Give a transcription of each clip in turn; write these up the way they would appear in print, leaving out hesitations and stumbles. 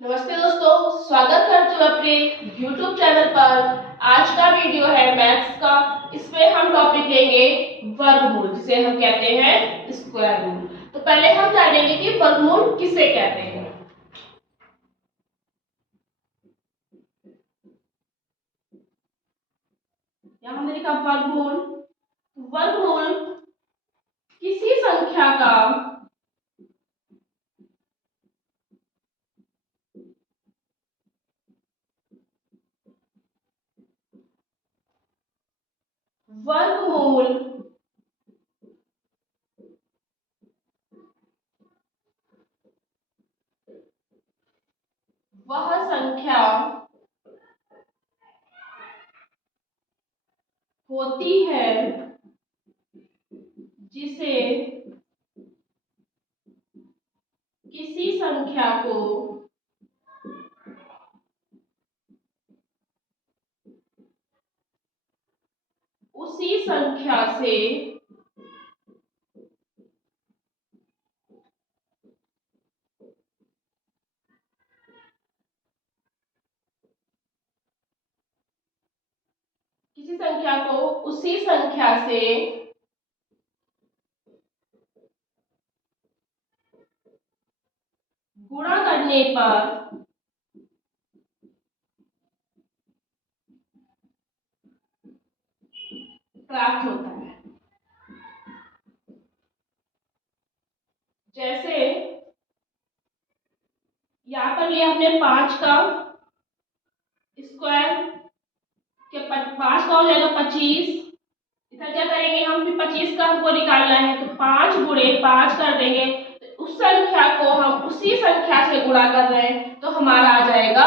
नमस्ते दोस्तों, स्वागत करती हूँ अपने YouTube चैनल पर। आज का वीडियो है मैथ्स का। इसमें हम टॉपिक लेंगे वर्गमूल, जिसे हम कहते हैं स्क्वायर रूट। तो पहले हम जानेंगे कि वर्गमूल किसे कहते हैं। यहाँ हमने लिखा वर्गमूल। वर्गमूल किसी संख्या का वर्गमूल वह संख्या होती है जिसे किसी संख्या को उसी संख्या से किसी संख्या को उसी संख्या से गुणा करने पर प्राप्त होता है। जैसे यहाँ पर लिया हमने 5 का स्क्वायर के 5 का हो जाएगा 25। इधर क्या करेंगे हम, फिर 25 का हमको निकालना है, तो 5 गुणे 5 कर देंगे। तो उस संख्या को हम उसी संख्या से गुणा कर रहे हैं, तो हमारा आ जाएगा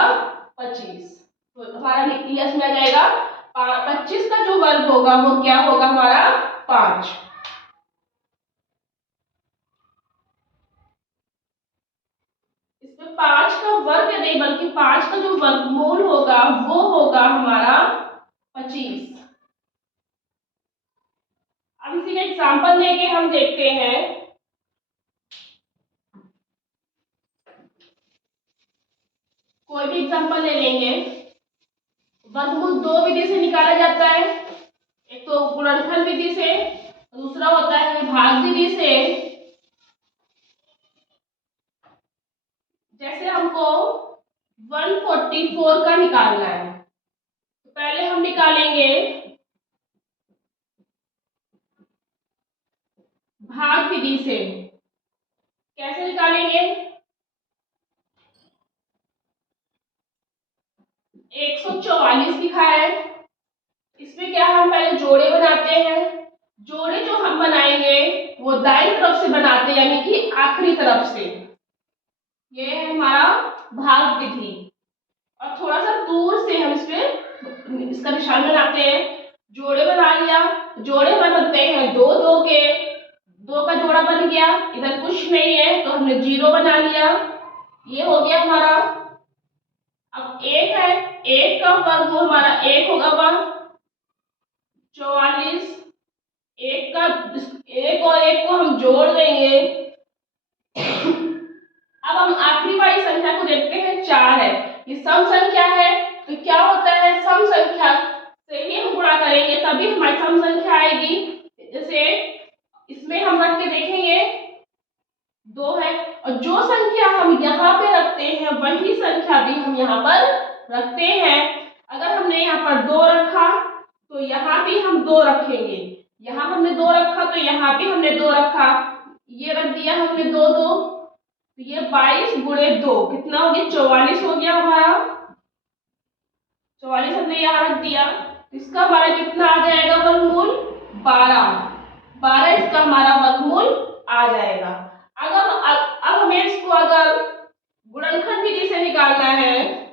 25। तो हमारा निकलिया इसमें आ जाएगा 25 का जो वर्ग होगा वो क्या होगा हमारा 5। इसमें 5 का वर्ग नहीं बल्कि 5 का जो वर्गमूल होगा वो होगा हमारा 25। अब इसी का एग्जाम्पल लेके हम देखते हैं। कोई भी एग्जाम्पल ले लेंगे। वर्गमूल दो विधि से निकाला जाता है, एक तो गुणनखंड विधि से, दूसरा होता है भाग विधि से। जैसे हमको 144 का निकालना है, तो पहले हम निकालेंगे भाग विधि से। कैसे निकालेंगे, 144 लिखा है, इसमें क्या हम पहले जोड़े बनाते हैं। जोड़े जो हम बनाएंगे वो दाईं तरफ से बनाते हैं, यानी कि आखिरी तरफ से। ये है हमारा भाग विधि। और थोड़ा सा दूर से हम इसका निशान बनाते हैं। जोड़े बना लिया, जोड़े बनते हैं दो दो के, दो का जोड़ा बन गया, इधर कुछ नहीं है तो हमने 0 बना लिया। ये हो गया हमारा। अब एक है, एक का वर्गमूल हमारा एक होगा 44। एक का एक और एक को हम जोड़ देंगे। अब हम आखिरी वाली संख्या को देखते हैं, 4 है, ये सम संख्या है। तो क्या होता है, सम संख्या से ही हम गुणा करेंगे तभी हमारी सम संख्या आएगी। जैसे इसमें हम रख के देखेंगे 2 है, और जो संख्या हम यहाँ पे रखते हैं वही संख्या भी हम यहाँ पर रखते हैं। अगर हमने यहाँ पर 2 रखा तो यहाँ भी हम 2 रखेंगे, यहाँ हमने 2 रखा तो यहाँ भी हमने 2 रखा, ये रख दिया हमने 2 2, तो ये 22 गुणे 2 कितना हो गया, 44 हो गया हमारा। 44 हमने यहाँ रख दिया, इसका हमारा कितना आ जाएगा वर्गमूल, 12 इसका हमारा वर्गमूल आ जाएगा। अब हमें इसको अगर गुणनखंड विधि से निकालना है,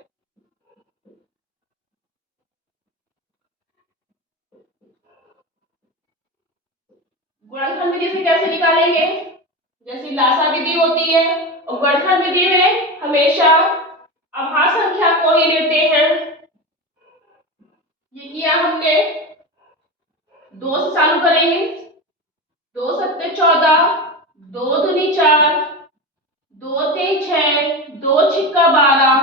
गुणनखंड विधि से कैसे निकालेंगे, जैसे लासा विधि होती है, और गुणनखंड विधि में हमेशा अभाज्य संख्या को ही लेते हैं। ये किया हमने, 2 से चालू करेंगे, 2 सत्ते 14, 2 दूनी 4, 2 तीन 6, 2 छिक्का 12,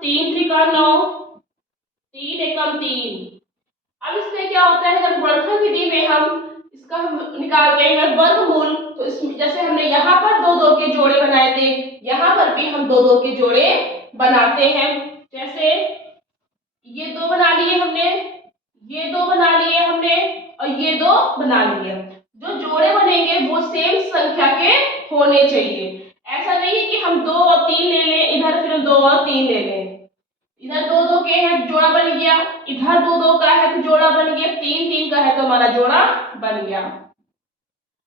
3 त्रिका 9, 3 एकम 3। अब इसमें क्या होता है, जब गुणनफल विधि में हम इसका हम निकालते हैं वर्गमूल, तो इसमें जैसे हमने यहाँ पर दो दो के जोड़े बनाए थे, यहाँ पर भी हम दो दो के जोड़े बनाते हैं। जैसे ये दो बना लिए हमने, ये दो बना लिए हमने और ये दो बना लिए। जो जोड़े बनेंगे वो सेम संख्या के होने चाहिए। ऐसा नहीं है कि हम 2 और 3 ले लें इधर, फिर 2 और 3 ले लें। इधर 2 2 के है जोड़ा बन गया, इधर 2 2 का है तो जोड़ा बन गया, 3 3 का है तो हमारा जोड़ा बन गया।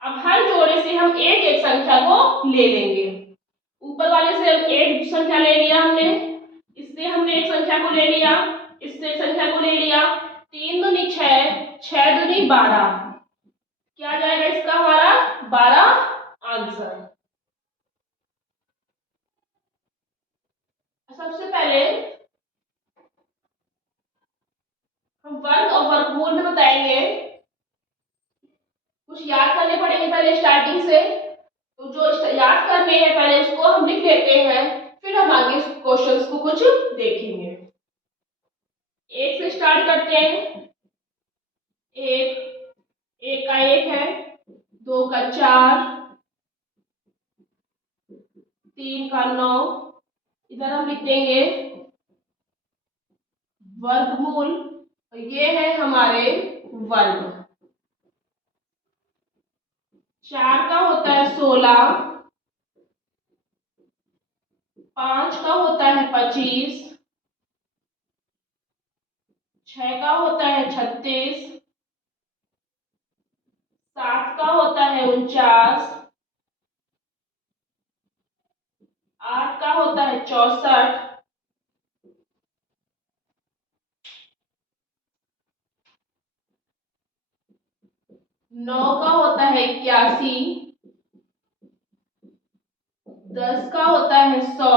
अब हर जोड़े से हम एक एक संख्या को ले लेंगे। ऊपर वाले से एक संख्या ले लिया हमने, इससे हमने एक संख्या को ले लिया, इससे एक संख्या को ले लिया। 3 दूनी 6, 6 दूनी 12, क्या जाएगा इसका हमारा 12 आंसर। सबसे पहले हम वर्ग और वर्गमूल में बताएंगे, कुछ याद करने पड़ेंगे पहले स्टार्टिंग से। तो जो याद करने हैं पहले उसको हम लिख लेते हैं, फिर हम आगे क्वेश्चंस को कुछ देखेंगे। एक से स्टार्ट करते हैं। एक का 1 है, 2 का 4, 3 का 9। इधर हम लिख देंगे वर्गमूल, और ये है हमारे वर्ग। 4 का होता है 16, 5 का होता है 25, 6 का होता है 36, 7 का होता है 49, 8 का होता है 64, 9 का होता है 81, 10 का होता है 100,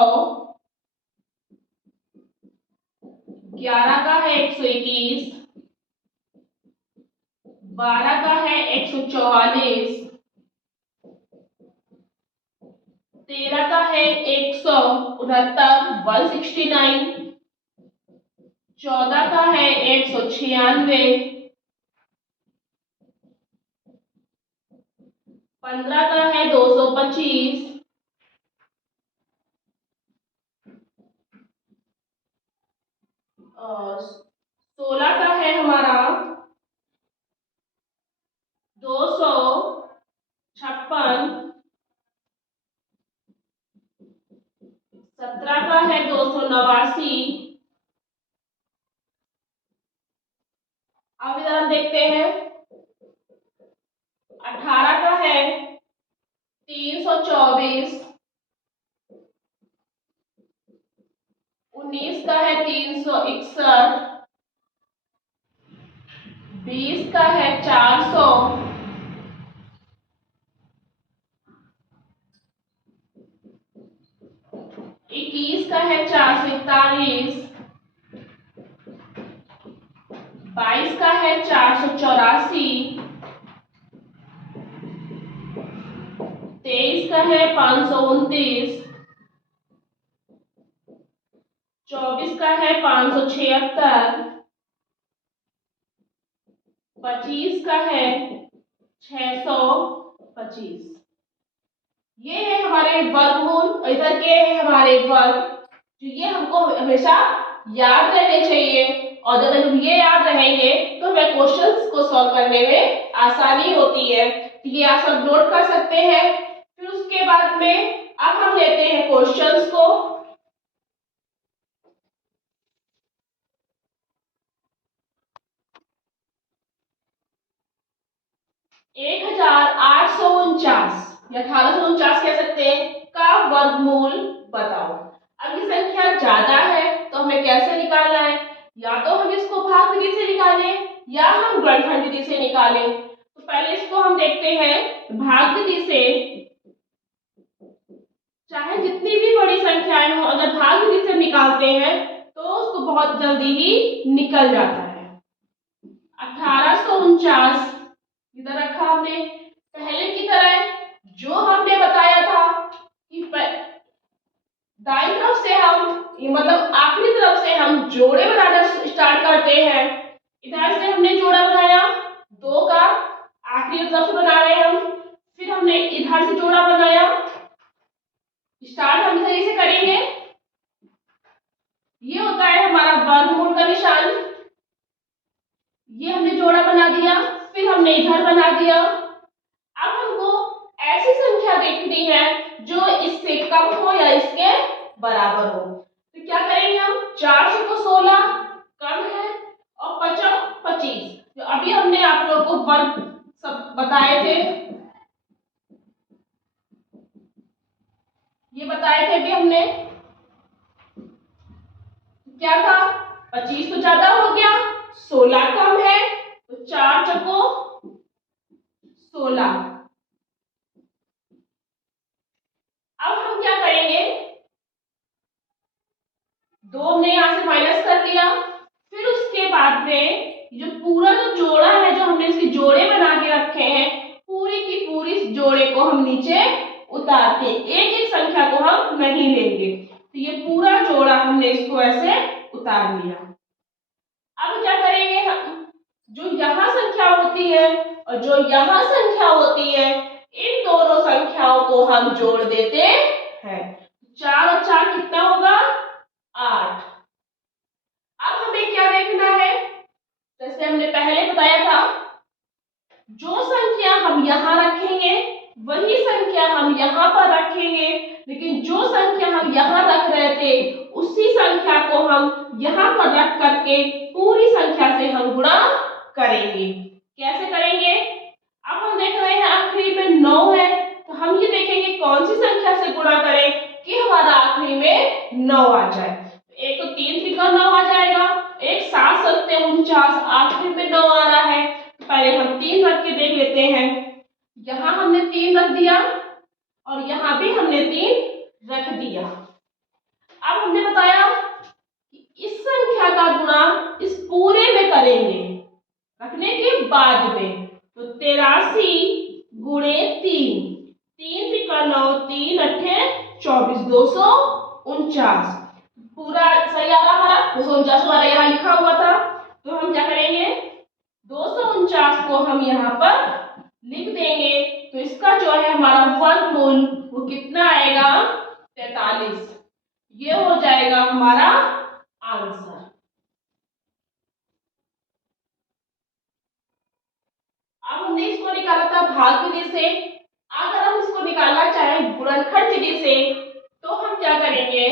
11 का है 121, 12 का है 144, 13 का है 169, 169, 14 का है 196, 15 का है 225, 16 का है हमारा 256, 17 का है 289। अब इधर हम देखते हैं 18 का है 324, 19 का है 361, 20 का है 400, 21 का है 441, 22 का है 484, 23 का है 529, 24 का है 576, 25 का है 625। ये है हमारे वर्गमूल, इधर के है हमारे वर्ग, जो ये हमको हमेशा याद रहने चाहिए। और जब हम ये याद रहेंगे तो हमें क्वेश्चंस को सॉल्व करने में आसानी होती है। तो ये आप सब नोट कर सकते हैं। फिर उसके बाद में अब हम लेते हैं क्वेश्चंस को। 1849 या 1849 कह सकते हैं का वर्गमूल बताओ। अब ये संख्या ज्यादा है तो हमें कैसे निकालना है, या तो हम इसको भाग विधि से निकालें या हम गुणनफल विधि से निकालें। तो पहले इसको हम देखते हैं भाग विधि से। चाहे जितनी भी बड़ी संख्याएं हो, अगर भाग विधि से निकालते हैं तो उसको बहुत जल्दी ही निकल जाता है। 1849 इधर रखा हमने, पहले की तरह जो हमने बताया था कि दाईं तरफ से हम ये मतलब आखिरी तरफ से हम जोड़े बनाना स्टार्ट करते हैं। इधर से हमने जोड़ा बनाया 2 का, आखिरी तरफ से बना रहे हैं हम। फिर हमने इधर से जोड़ा बनाया, स्टार्ट हम इधर से करेंगे। ये होता है हमारा वर्गमूल का निशान। ये हमने जोड़ा बना दिया, फिर हमने इधर बना दिया। अब हमको ऐसी संख्या देखनी है जो इससे कम हो या इसके बराबर हो। तो क्या करेंगे हम, 4 से तो 16 कम है और 5 25, जो अभी हमने आप लोगों को वर्ग सब बताए थे, ये बताए थे भी हमने। क्या था, 25 तो ज्यादा हो गया, 16 कम है, तो 4 चको 16। अब हम क्या करेंगे, 2 हमने यहां से माइनस कर दिया। फिर उसके बाद में जो पूरा जो जोड़ा है, जो हमने इसके जोड़े बना के रखे हैं, पूरी की पूरी इस जोड़े को हम नीचे उतारते हैं। एक एक संख्या को हम नहीं लेंगे, तो ये पूरा जोड़ा हमने इसको ऐसे उतार लिया। अब क्या करेंगे हम, जो यहाँ संख्या होती है और जो यहाँ संख्या होती है, इन दोनों संख्याओं को हम जोड़ देते हैं। 4 और 4 कितना होगा, 8। अब हमें क्या देखना है, जैसे हमने पहले बताया था, जो संख्या हम यहाँ रखेंगे वही संख्या हम यहाँ पर रखेंगे, लेकिन जो संख्या हम यहाँ रख रहे थे उसी संख्या को हम यहाँ पर रख करके पूरी संख्या से हम गुणा करेंगे। कैसे करेंगे, अब हम देख रहे हैं आखिरी में 9 है, तो हम ये देखेंगे कौन सी संख्या से गुणा करें कि हमारा आखिरी में 9 आ जाए। एक तो 3 त्रिका 9 आ जाएगा, एक 7 सत्ते 49, आखिर में 9 आ रहा है। तो पहले हम 3 रख के देख लेते हैं। यहाँ हमने 3 रख दिया और यहाँ भी हमने 3 रख दिया। अब हमने बताया कि इस संख्या का गुणा इस पूरे में करेंगे रखने के बाद में, तो 83 गुणे 3, 3 त्रिका 9, 3 अट्ठे 24, 249 पूरा सही आ रहा हमारा। 249 हमारा यहाँ लिखा हुआ था, तो हम क्या करेंगे, 249 को हम यहाँ पर लिख देंगे। तो इसका जो है हमारा वर्गमूल वो कितना आएगा, 43। ये हो जाएगा हमारा आंसर। अब हमने इसको निकाला था भाग विधि से। अगर हम इसको निकालना चाहें गुणनखंड विधि से, तो हम क्या करेंगे,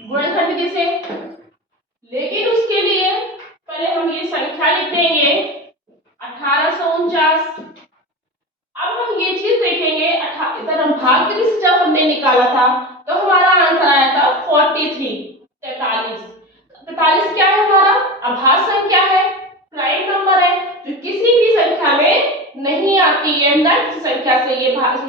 गुणनखंड विधि से, लेकिन उसके लिए पहले हम ये संख्या लिख देंगे 1849। अब हम ये चीज देखेंगे, इधर हम भाग विधि से जब हमने निकाला था तो हमारा आंसर आया था 43, 43। 43 क्या है, हमारा अभाज्य संख्या है, प्राइम नंबर है, जो किसी भी संख्या में नहीं आती है, न किसी संख्या से ये भाग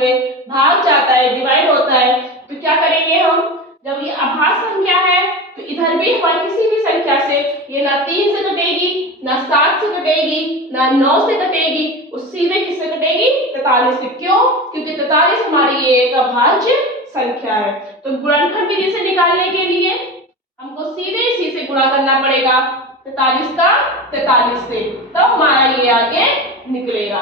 जाता है, डिवाइड होता है। तो क्या करेंगे हम, जब ये अभाज्य संख्या है तो इधर भी हमारी किसी भी संख्या से ये ना 3 से कटेगी, ना 7 से कटेगी, ना 9 से कटेगी, वो सीधे किससे कटेगी, 43 से। क्यों, क्योंकि 43 हमारी ये एक अभाज्य संख्या है। तो गुणनखंड विधि से निकालने के लिए हमको सीधे इसी से गुणा करना पड़ेगा, 43 का 43 से, तब हमारा ये आगे निकलेगा।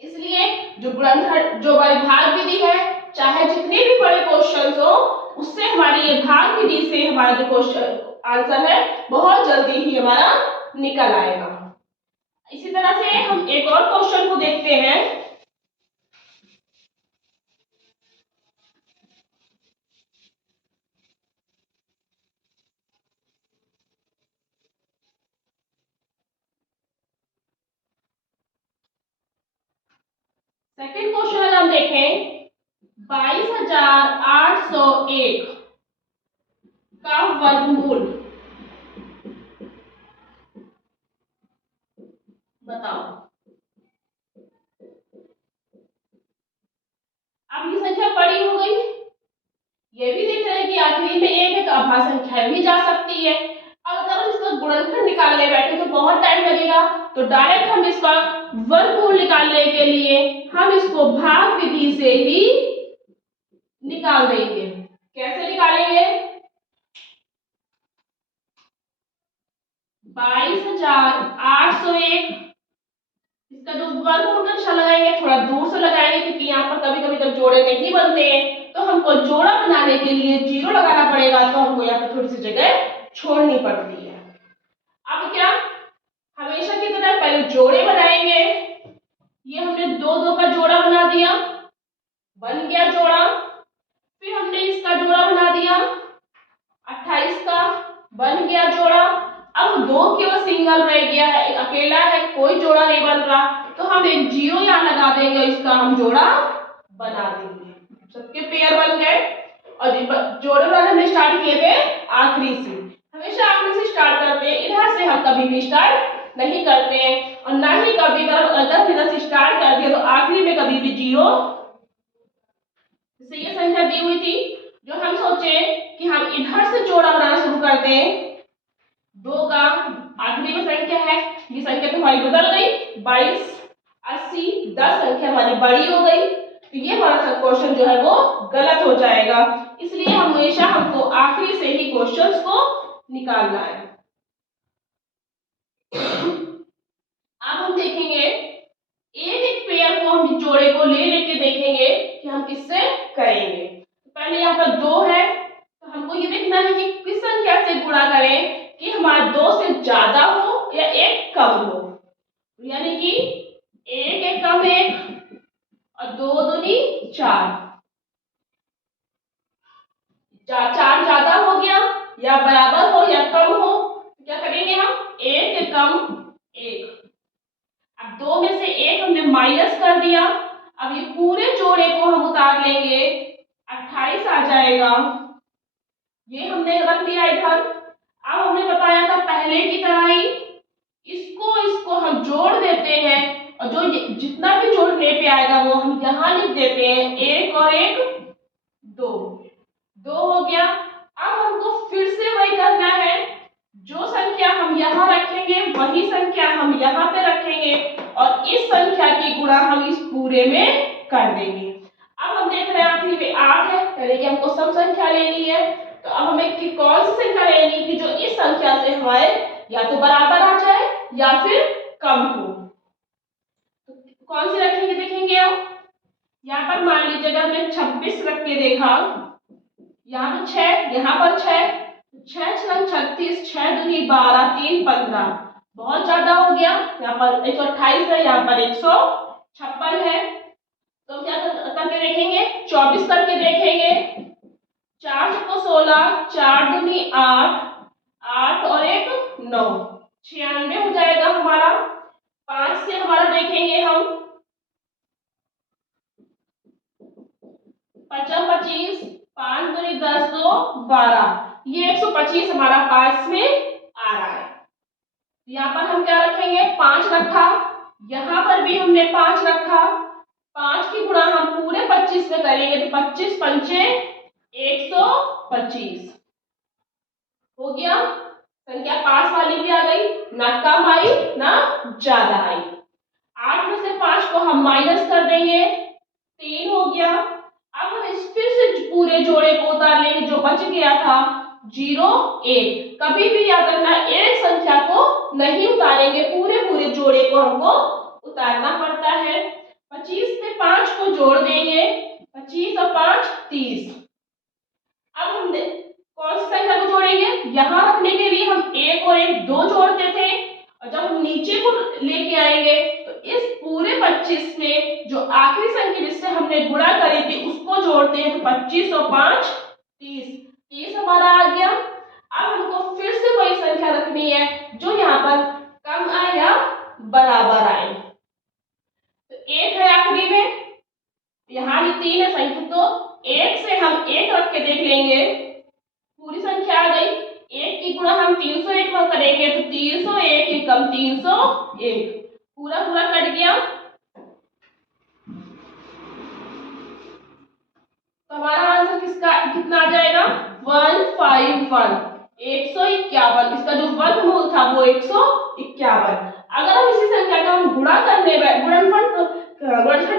इसलिए जो गुणनखंड जो हमारी भाग विधि है, चाहे जितने भी बड़े क्वेश्चंस हो, उससे हमारी ये भाग विधि से हमारा जो क्वेश्चन आंसर है बहुत जल्दी ही हमारा निकल आएगा। इसी तरह से हम एक और क्वेश्चन को देखते हैं। सेकंड क्वेश्चन अगर हम देखें, 22,801 का वर्गमूल बताओ। अब ये संख्या बड़ी हो गई, ये भी देख रहे हैं कि आखिरी में 1 है, तो अभाज्य संख्या भी जा सकती है। अब अगर हम इसका गुणनखंड निकालने बैठे तो बहुत टाइम लगेगा, तो डायरेक्ट हम इसका वर्गमूल निकालने के लिए हम इसको भाग विधि से ही निकाल देंगे। कैसे निकालेंगे? 22,801, इसका जो वर्गमूल का निशान लगाएंगे थोड़ा दूर से लगाएंगे, क्योंकि यहाँ पर कभी कभी जब जोड़े नहीं बनते हैं तो हमको जोड़ा बनाने के लिए जीरो लगाना पड़ेगा, तो हमको यहाँ पर थोड़ी सी जगह छोड़नी पड़ती है। अब क्या, हमेशा की तरह पहले जोड़े बनाएंगे। ये हमने 2 का जोड़ा बना दिया, बन गया जोड़ा। फिर हमने इसका जोड़ा बना दिया 28 का, बन गया जोड़ा। अब 2 केवल सिंगल रह गया है, अकेला है, कोई जोड़ा नहीं बन रहा, तो हम एक जीरो यहाँ लगा देंगे, इसका हम जोड़ा बना देंगे। सबके पेयर बन गए। और जोड़े बनाने हमने स्टार्ट किए थे आखिरी से, हमेशा आखिरी से स्टार्ट करते हैं, इधर से हम कभी भी स्टार्ट नहीं करते हैं, और ना ही कभी अगर इधर से स्टार्ट कर दिया तो आखिरी में कभी भी जीरो। जैसे ये संख्या दी हुई थी, जो हम सोचे कि हम इधर से जोड़ा बनाना शुरू कर दें, 2 का आखिरी में संख्या है, ये संख्या तो हमारी बदल गई, 22, 80, 10 संख्या हमारी बड़ी हो गई, तो ये हमारा क्वेश्चन जो है वो गलत हो जाएगा। इसलिए हमेशा हमको आखिरी से ही क्वेश्चंस को निकालना है। अब हम देखेंगे एक एक पेयर को, हम जोड़े को ले लेके देखेंगे कि हम किससे करेंगे। पहले यहाँ पर 2 है, तो हमको ये देखना है कि किस संख्या से गुणा करें कि हमारा 2 से ज्यादा हो या 1 कम हो, यानी कि 1 कम 1 और 2 दूनी 4, 4 ज्यादा हो गया या बराबर हो या कम हो, तो क्या करेंगे हम 1 कम 1। अब 2 में से 1 हमने माइनस कर दिया, अब ये पूरे जोड़े को हम उतार लेंगे, 28 आ जाएगा, ये हमने रख लिया इधर। अब हमने बताया था पहले की तरह ही इसको हम जोड़ देते हैं, और जो जितना भी जोड़ने पे आएगा वो हम यहाँ लिख देते हैं, 1 और 1 2, 2 हो गया। अब हमको फिर से वही करना है, जो संख्या हम यहाँ रखेंगे वही संख्या हम यहाँ पे रखेंगे, और इस संख्या की गुणा हम इस पूरे में कर देंगे। अब हम देख रहे हैं आखिरी में 8 है, यानी कि हमको सम संख्या लेनी है, तो अब हमें कि कौन सी संख्या लेनी कि जो इस संख्या से हमारे या तो बराबर आ जाए या फिर कम हो। तो कौन सी रखेंगे देखेंगे अब। यहाँ पर मान लीजिए अगर हमने 26 रख के देखा, यहाँ पर 6, यहाँ पर 6, 6 6 36, 6 दूनी 12, 3 15, बहुत ज्यादा हो गया। यहाँ पर 128 है, यहाँ पर 156 है, तो क्या करके देखेंगे, 24 करके देखेंगे। 4 चौको 16, 4 दूनी 8, 8 और 1 9, 96 हो जाएगा हमारा। 5 से हमारा देखेंगे हम, 5 25, 5 दूनी 10, 2 12, ये 125 हमारा पास में आ रहा है। यहाँ पर हम क्या रखेंगे, 5 रखा, यहाँ पर भी हमने 5 रखा, 5 की गुणा हम पूरे 25 में करेंगे, तो 25 पंचे 125 हो गया। संख्या पास वाली भी आ गई, ना कम आई ना ज्यादा आई। 8 में से 5 को हम माइनस कर देंगे, 3 हो गया। अब हम इस फिर से पूरे जोड़े को उतार लेंगे, जो बच गया था 0 1। कभी भी याद रखना, एक संख्या को नहीं उतारेंगे, पूरे जोड़े को हमको उतारना पड़ता है। 25 में 5 को जोड़ देंगे, 25 और 5 30। अब हम कौन सी संख्या को जोड़ेंगे, यहाँ रखने के लिए हम 1 और 1 2 जोड़ते थे, और जब हम नीचे को लेके आएंगे तो इस पूरे 25 में जो आखिरी संख्या जिससे हमने गुणा करी थी उसको जोड़ते हैं, तो 25 और 5 30, 30 हमारा आ गया। अब हमको फिर से वही संख्या रखनी है जो यहाँ पर कम आए या बराबर आए, तो 1 है आखिरी में, यहाँ भी 3 है संख्या, तो 1 से हम 1 रख के देख लेंगे, पूरी संख्या आ गई। 1 की गुणा हम 301 में करेंगे, तो 301 1 कम 301, पूरा कट गया। तो हमारा आंसर कितना आ जाएगा, 151। 151। इसका जो वर्गमूल था वो 151। अगर हम इसी संख्या का हम गुणनखंड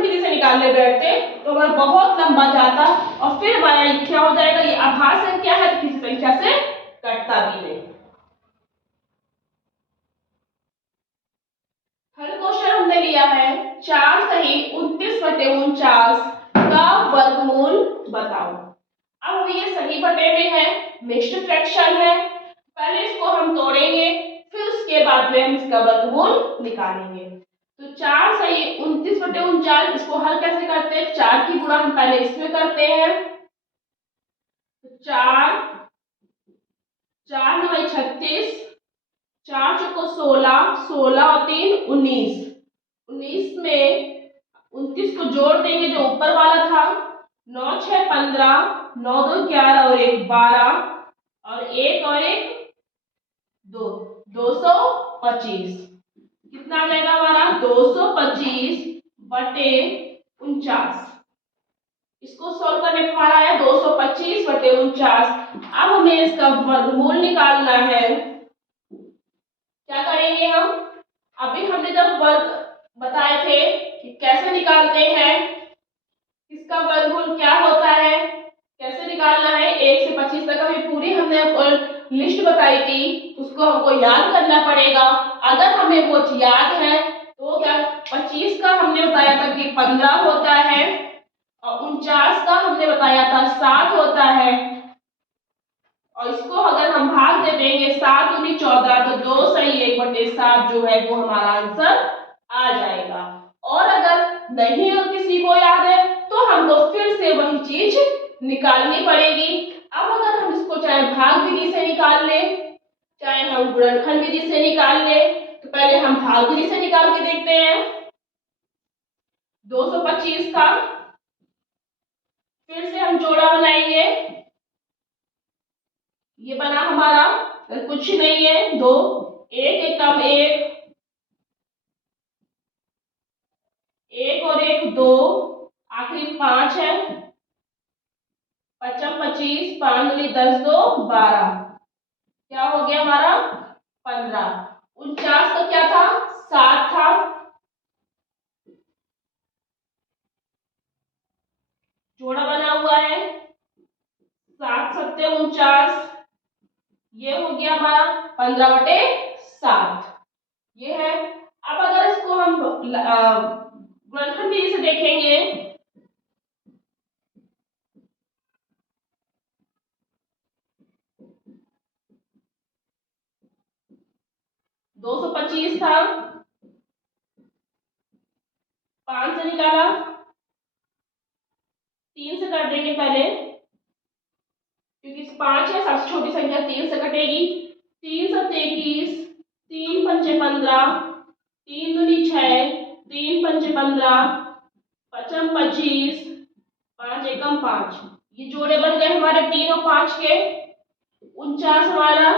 विधि से निकालने बैठते तो हमारा बहुत लंबा जाता और फिर हमारा क्या हो जाएगा, ये अभाज्य संख्या है तो किसी संख्या से कटता भी नहीं। थर्ड क्वेश्चन हमने लिया है 4 सही 29/49 का वर्गमूल बताओ। अब ये सही बटे में है, मिक्स्ड फ्रैक्शन है, पहले इसको हम तोड़ेंगे फिर उसके बाद में हम इसका वर्गमूल निकालेंगे। तो 4 सही 29/49, इसको हल कैसे करते हैं, 4 की गुणा हम पहले इसमें करते हैं। तो 4 4 9 36, 4 चौको 16, 16 और 3 19, 19 में 29 को जोड़ देंगे जो ऊपर वाला था, 9 6 15, 9 2 11 और 1 12 और 1 और 1 2, 225। कितना आ जाएगा हमारा 225 बटे 49। इसको सॉल्व करने पर हमारा आया 225 बटे 49। अब हमें इसका वर्गमूल निकालना है। क्या करेंगे हम, अभी हमने जब वर्ग बताए थे कि कैसे निकालते हैं, इसका वर्गमूल क्या होता है, कैसे निकालना है, 1 से 25 तक अभी पूरी हमने लिस्ट बताई थी, उसको हमको याद करना पड़ेगा। अगर हमें वो याद है तो क्या 25 का हमने बताया था कि 15 होता है और 49 का हमने बताया था 7 होता है, और इसको अगर हम भाग दे देंगे 7 दूनी 14, तो 2 सही 1/7 जो है वो हमारा आंसर आ जाएगा। और अगर नहीं किसी को याद है तो हमको फिर से वही चीज निकालनी पड़ेगी। अब अगर हम इसको चाहे भाग विधि से निकाल ले चाहे हम गुणनखंड विधि से निकाल ले, तो पहले हम भाग विधि से निकाल के देखते हैं। 225 का फिर से हम जोड़ा बनाएंगे, ये बना हमारा कुछ नहीं है 2, 1 एक कम 1, 1 और 1 2, आखिरी 5 है, 5 25, 5 दूनी 10 2 12, क्या हो गया हमारा 15। 49 का क्या था 7 था, जोड़ा बना हुआ है 7 7 49, ये हो गया हमारा 15/7, ये है। अब अगर इसको हम गुणनखंड विधि से देखेंगे, 225 था, 5 से निकाला, 3 से काट देंगे पहले क्योंकि 5 है, सबसे छोटी संख्या 3 से कटेगी, 3 7 21, 3 5 15, 3 दूनी 6, 3 5 15, 5 25, 5 एकम 5, ये जोड़े बन गए हमारे 3 और 5 के। 49 हमारा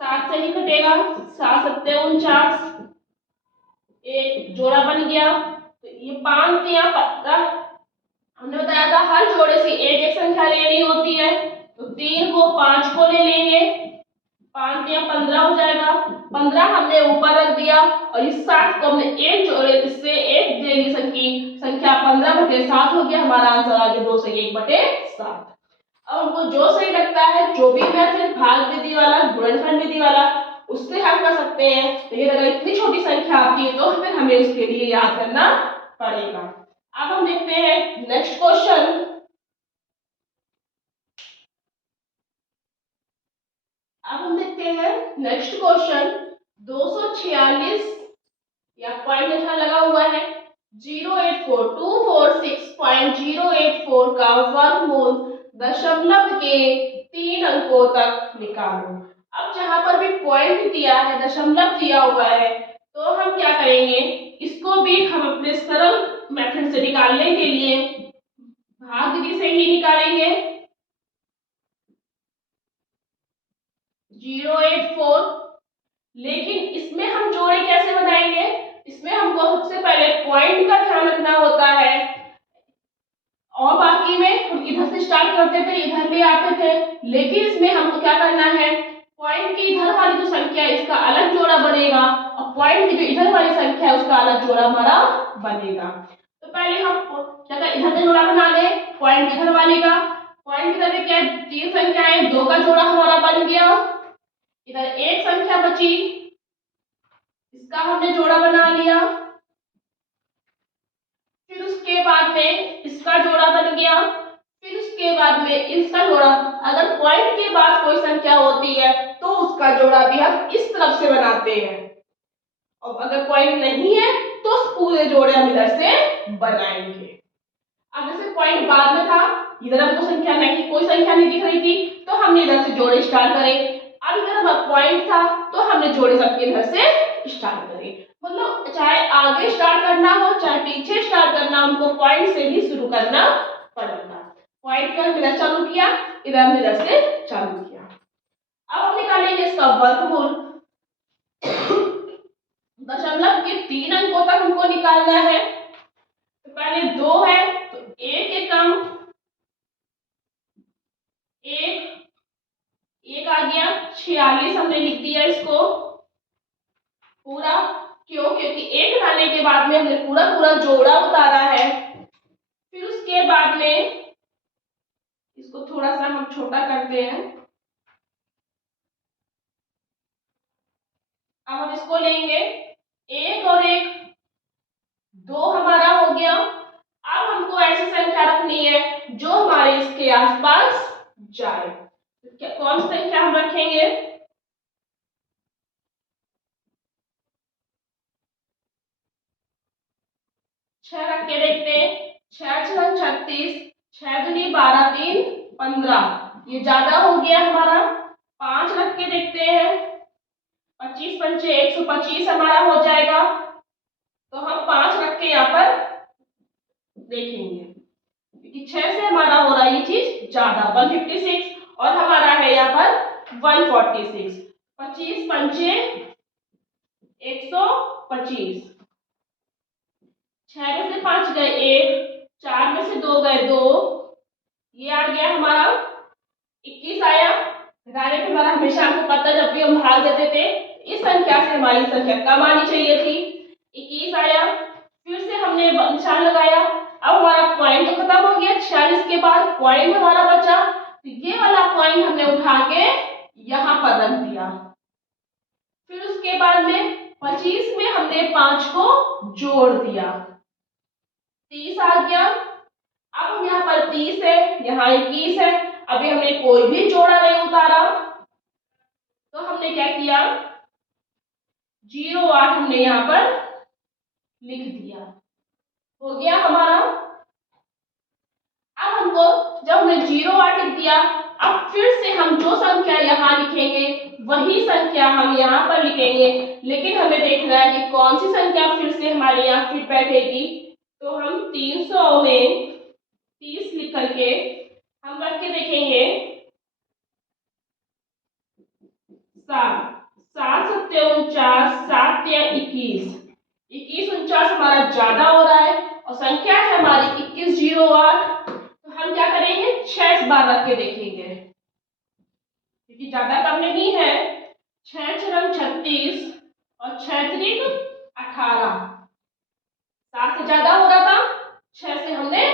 7 से ही कटेगा, 7 7 49, एक जोड़ा बन गया। तो ये 5 3 15, हमने बताया था हर जोड़े से एक एक संख्या लेनी होती है, तो 3 को 5 को ले लेंगे, 5 3 15 हो जाएगा, 15 हमने ऊपर रख दिया और इस 7 को हमने एक जोड़े से एक ले ली संख्या 15/7 हो गया, हमारा आंसर आ गया 2 से 1/7। अब हमको जो सही लगता है, जो भी मेथड भाग विधि वाला गुणनखंड विधि वाला उससे हम कर सकते हैं, लेकिन अगर इतनी छोटी संख्या आती है तो फिर हमें उसके लिए याद करना पड़ेगा। अब हम देखते हैं नेक्स्ट क्वेश्चन। अब हम देखते हैं नेक्स्ट क्वेश्चन 246 या पॉइंट निशान लगा हुआ है 084,246.084 का वर्गमूल दशमलव के 3 अंकों तक निकालो। अब जहां पर भी पॉइंट दिया है, दशमलव दिया हुआ है, तो हम क्या करेंगे, इसको भी हम अपने सरल मेथड से निकालने के लिए भाग विधि से ही निकालेंगे। 084, लेकिन इसमें हम जोड़े कैसे बनाएंगे, इसमें हमको सबसे पहले पॉइंट का ध्यान रखना होता है और बाकी में हम इधर से स्टार्ट करते थे, इधर ले आते थे, लेकिन इसमें हमको क्या करना है, पॉइंट की इधर वाली जो संख्या है इसका अलग जोड़ा बनेगा और पॉइंट की जो इधर वाली संख्या है उसका अलग जोड़ा हमारा बनेगा। तो पहले हम क्या करें, इधर का जोड़ा बना ले, पॉइंट इधर वाले का। पॉइंट इधर में क्या है, 3 संख्या है, 2 का जोड़ा हमारा बन गया। इधर एक संख्या बची, इसका हमने जोड़ा बना लिया। फिर उसके बाद में इसका जोड़ा बन गया। फिर उसके बाद में इसका जोड़ा, अगर पॉइंट के बाद कोई संख्या होती है तो उसका जोड़ा भी हम इस तरफ से बनाते हैं, और अगर पॉइंट नहीं है तो पूरे जोड़े हम इधर से बनाएंगे। अब जैसे पॉइंट बाद में था, इधर हमको संख्या नहीं, कोई संख्या नहीं दिख रही थी, तो हमने इधर से जोड़े स्टार्ट करे। अब इधर हमारा पॉइंट था तो हमने जोड़े सबके इधर से स्टार्ट करे। मतलब चाहे आगे स्टार्ट करना हो चाहे पीछे स्टार्ट करना, हमको पॉइंट से ही शुरू करना पड़ेगा। पॉइंट का हमने इधर चालू किया, इधर हमने इधर से चालू किया। अब हम निकालेंगे इसका वर्गमूल। दशमलव के 3 अंकों तक हमको निकालना है। तो पहले 2 है तो 1 एकम, 1 आ गया, 46 हमने लिख दिया इसको पूरा। क्यों? क्योंकि 1 डालने के बाद में हमने पूरा पूरा जोड़ा उतारा है। फिर उसके बाद में इसको थोड़ा सा हम छोटा करते हैं। अब हम इसको लेंगे, 1 और 1 2 हमारा हो गया। अब हमको ऐसी संख्या रखनी है जो हमारे इसके आसपास जाए। तो कौन सी संख्या हम रखेंगे? 6 रख के देखते हैं। 6 6 36, 6 दूनी 12 3 15, ये ज्यादा हो गया हमारा। 5 रख के देखते हैं, 25 पंचे 125 हमारा हो जाएगा। तो हम 5 रख के यहाँ पर देखेंगे, क्योंकि 6 से हमारा हो रहा है ये चीज ज्यादा, 156, और हमारा है यहाँ पर 146। 25 पंचे 125, 6 में से 5 गए 1, 4 में से 2 गए 2, ये आ गया हमारा 21 आया। डायरेक्ट हमारा हमेशा हमको पता, जब भी हम भाग देते थे इस संख्या से हमारी संख्या कम आनी चाहिए थी। 21 आया। फिर से हमने निशान लगाया। अब हमारा पॉइंट तो खत्म हो गया, 46 के बाद पॉइंट हमारा बचा, तो ये वाला पॉइंट हमने उठा के यहाँ पर रख दिया। फिर उसके बाद में 25 में हमने 5 को जोड़ दिया, 30 आ गया। अब हम यहाँ पर 30 है, यहाँ 21 है, अभी हमने कोई भी जोड़ा नहीं उतारा, तो हमने क्या किया, 08 हमने यहाँ पर लिख दिया, हो गया हमारा। अब हमको जब हमने 08 लिख दिया, अब फिर से हम जो संख्या यहाँ लिखेंगे वही संख्या हम यहाँ पर लिखेंगे, लेकिन हमें देखना है कि कौन सी संख्या फिर से हमारे यहाँ फिट बैठेगी। तो हम 300 में 30 लिख करके हम रख के देखेंगे, 7 7 सत्ते 49, 7 या 21, 21 49 हमारा ज्यादा हो रहा है और संख्या है हमारी 2108। तो हम क्या करेंगे, 6 बार रख के देखेंगे, क्योंकि ज्यादा कम नहीं है। 6 6 36 और 6 3 18, 7 से ज्यादा हो रहा था, 6 से हमने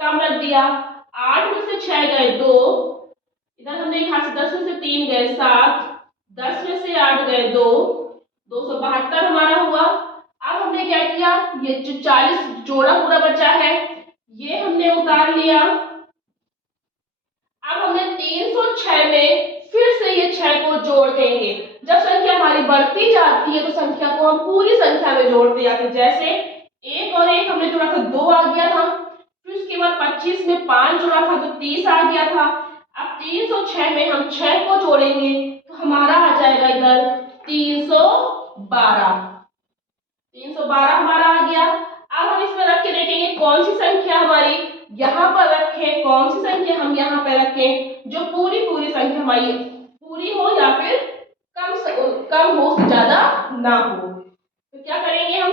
कम रख दिया। 8 में से 6 गए 2, इधर हमने यहाँ से 10 में से 3 गए 7, 10 में से 8 गए 2, 272 हमारा हुआ। अब हमने क्या किया, ये जो 40 जोड़ा पूरा बचा है ये हमने उतार लिया। अब हमने 306 में फिर से ये 6 को जोड़ देंगे। जब संख्या हमारी बढ़ती जाती है तो संख्या को हम पूरी संख्या में जोड़ते जाते हैं। जैसे 1 और 1 हमने जोड़ा था 2 आ गया था, फिर उसके बाद 25 में 5 जोड़ा था तो 30 आ गया था। अब 306 में हम 6 को जोड़ेंगे तो हमारा आ जाएगा इधर 312, 312 हमारा आ गया। अब हम इसमें रख के देखेंगे कौन सी संख्या हमारी यहाँ पर रखें, कौन सी संख्या हम यहाँ पर रखें जो पूरी पूरी संख्या हमारी पूरी हो या फिर कम हो से ज्यादा ना हो। तो क्या करेंगे हम,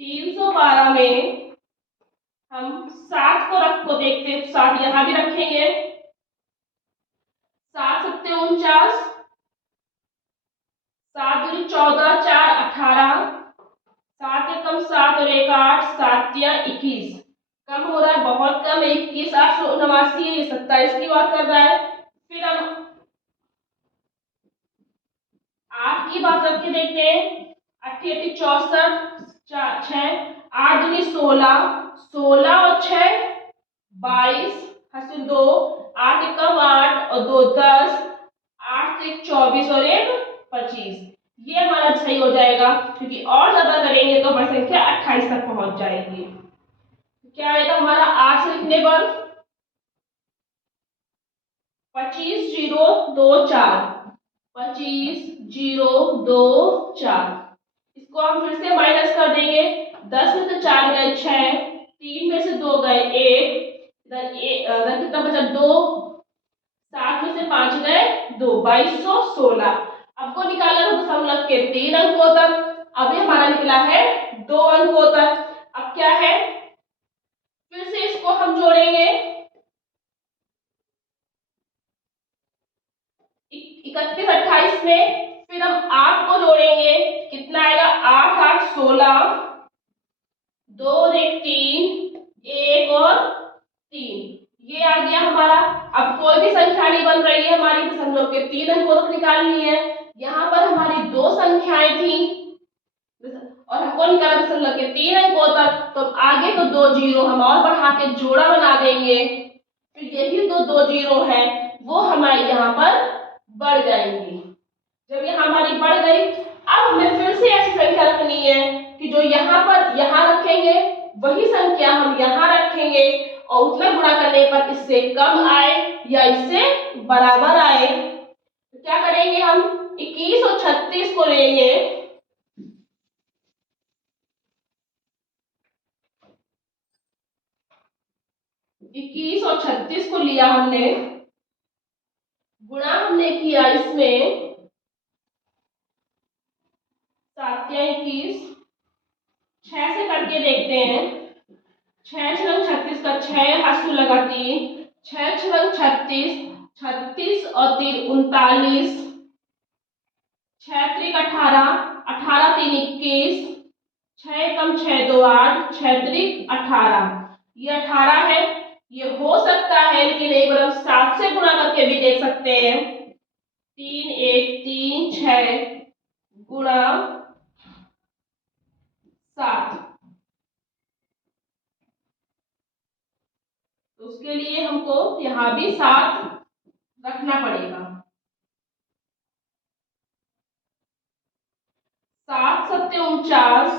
312 में हम 7 को देखते हैं, 7 यहाँ भी रखेंगे। 7 सत्ते 49, 7 दूनी 14, 4 18, 7 एकम 7 और 1 8, 7 तिया 21। कम हो रहा है, बहुत कम है, 21 889 है, ये 27 की बात कर रहा है। फिर हम 8 की बात करके देखते हैं। 8 64, 6 8 दूनी 16, 16 और 6 22, हासिल 2, 8 एकम 8 और 2 10, 8 से 24 और 1 25। ये हमारा सही हो जाएगा, क्योंकि और ज्यादा करेंगे तो हमारी संख्या 28 तक पहुंच जाएगी। क्या आएगा हमारा 8 से लिखने पर 25 0 2 4, 25 0 2 4। इसको हम फिर से माइनस कर देंगे। 10 में से 4 गए 6, 3 में से 2 गए 1, इधर कितना बचा 2, 7 में से 5 गए 2, 2216। आपको निकालना है दशमलव के 3 अंकों तक। अभी हमारा निकला है 2 अंकों तक। अब क्या है, फिर से इसको हम जोड़ेंगे। 31 28 में फिर हम 8 को जोड़ेंगे, कितना आएगा 8 8 16, 2 और 1 3, 1 और 3, ये आ गया हमारा। अब कोई भी संख्या नहीं बन रही है हमारी, दशमलव के 3 अंकों तक निकालनी है। यहाँ पर हमारी 2 संख्याएं थी और हमको निकाला दशमलव के 3 अंकों तक, तो आगे को 2 जीरो हम और बढ़ा के जोड़ा बना देंगे, तो यही दो जीरो है वो हमारे यहाँ पर बढ़ जाएंगी। जब ये हमारी बढ़ गई, अब हमें फिर से ऐसी संख्या रखनी है कि जो यहाँ पर यहाँ रखेंगे वही संख्या हम यहाँ रखेंगे और उतना गुणा करने पर इससे कम आए या इससे बराबर आए। तो क्या करेंगे, हम 21 और 36 को लेंगे। 21 और 36 को लिया हमने, गुणा हमने किया इसमें 7 या 21, 6 से करके देखते हैं। 6 छंग 36 का 6 हासु लगा 3, 6 छंग 36, 36 और 3 39, 6 त्रिक 18, 18 3 21, 6 कम 6 2 8, 6 त्रिक 18, ये 18 है। ये हो सकता है, लेकिन एक बार हम 7 से गुणा करके भी देख सकते हैं। 3 1 3 6 गुणा 7, तो उसके लिए हमको यहाँ भी 7 रखना पड़ेगा। 7 सत्ते 49,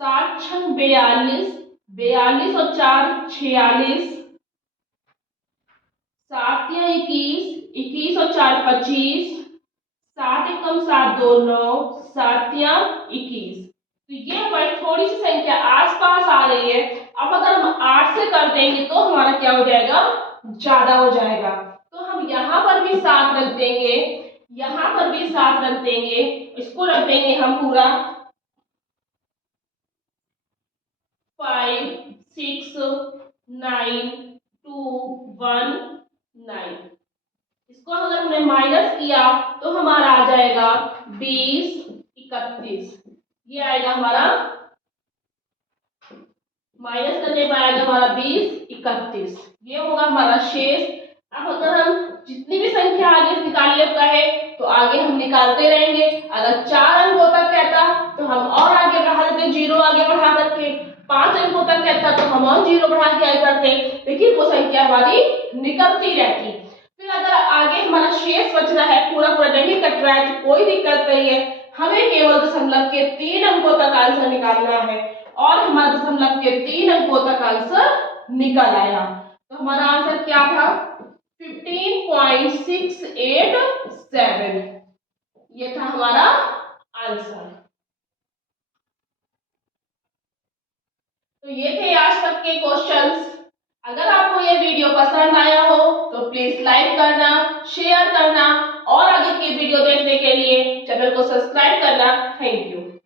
7 छंग 42, 42 और 4 46, 7 या 21, 21 और 4 25, 7 एकम 7 2 9, 7 या 21। तो ये हमारी थोड़ी सी संख्या आसपास आ रही है। अब अगर हम 8 से कर देंगे तो हमारा क्या हो जाएगा, ज्यादा हो जाएगा। तो हम यहाँ पर भी 7 रख देंगे, यहाँ पर भी 7 रख देंगे, इसको रख देंगे हम पूरा 5 6 9 2 1 9। इसको अगर हमने माइनस किया तो हमारा आ जाएगा 20 31। ये आएगा हमारा, माइनस करने पर आएगा हमारा 20 31। ये होगा हमारा शेष। अब अगर हम जितनी भी संख्या आगे निकालिए कहे तो आगे हम निकालते रहेंगे। अगर 4 अंकों तक कहता तो हम और आगे बढ़ा देते, जीरो आगे बढ़ा करके। 5 अंकों तक कहता तो हम और जीरो बढ़ा के आगे करते, लेकिन वो संख्या हमारी निकलती रहती। फिर अगर आगे हमारा शेष बच रहा है, पूरा पूरा नहीं कट रहा है, तो कोई दिक्कत नहीं है, हमें केवल दशमलव के 3 अंकों तक आंसर निकालना है और हमारा दशमलव के 3 अंकों तक आंसर निकल आया। तो हमारा आंसर क्या था, 15.687। ये था हमारा आंसर। तो ये थे आज तक के क्वेश्चंस। अगर आपको ये वीडियो पसंद आया हो तो प्लीज लाइक करना, शेयर करना और आगे की वीडियो देखने के लिए चैनल को सब्सक्राइब करना। Thank you.